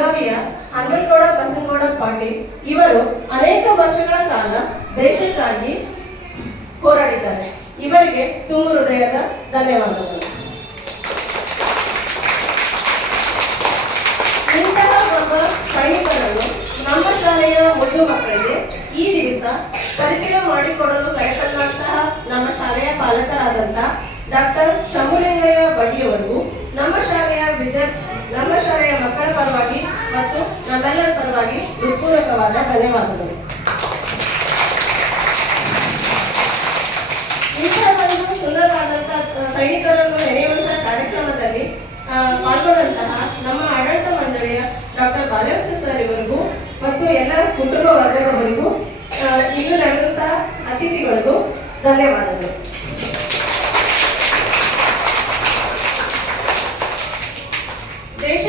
ಬೆಳಗಾವಿಯ ಹನುಮನಗೌಡ ಬಸನಗೌಡ ಪಾಟೀಲ್ ಇವರು ಅನೇಕ ವರ್ಷಗಳ ಕಾಲ ದೇಶಕ್ಕಾಗಿ ಹೋರಾಡಿದ್ದಾರೆ. ಇವರಿಗೆ ತುಂಬ ಹೃದಯದ ಧನ್ಯವಾದಗಳು. ಇಂತಹ ಒಬ್ಬ ಸೈನಿಕರನ್ನು ನಮ್ಮ ಶಾಲೆಯ ಮುದ್ದು ಮಕ್ಕಳಿಗೆ ಈ ದಿವಸ ಪರಿಚಯ ಮಾಡಿಕೊಡಲು ಕರೆತಂದಂತಹ ನಮ್ಮ ಶಾಲೆಯ ಪಾಲಕರಾದಂತಹ ಡಾಕ್ಟರ್ ಶಂಭುಲಿಂಗಯ್ಯ ಬಡ್ಡಿಯವರಿಗೂ ನಮ್ಮ ಶಾಲೆಯ ಮಕ್ಕಳ ಪರವಾಗಿ ಮತ್ತು ನಮ್ಮೆಲ್ಲರ ಪರವಾಗಿ ಹೃತ್ಪೂರ್ವಕವಾದ ಧನ್ಯವಾದಗಳು. ಇಂತಹ ಒಂದು ಸುಂದರವಾದಂತಹ ಸೈನಿಕರನ್ನು ನೆನೆಯುವಂತಹ ಕಾರ್ಯಕ್ರಮದಲ್ಲಿ ಪಾಲ್ಗೊಂಡಂತಹ ನಮ್ಮ ಆಡಳಿತ ಮಂಡಳಿಯ ಡಾಕ್ಟರ್ ಬಾಲವಸ್ತು ಸರ್ ಇವರಿಗೂ ಮತ್ತು ಎಲ್ಲ ಕುಟುಂಬ ವರ್ಗದವರಿಗೂ ಇನ್ನು ನಡೆದಂತಹ ಅತಿಥಿಗಳಿಗೂ ಧನ್ಯವಾದಗಳು.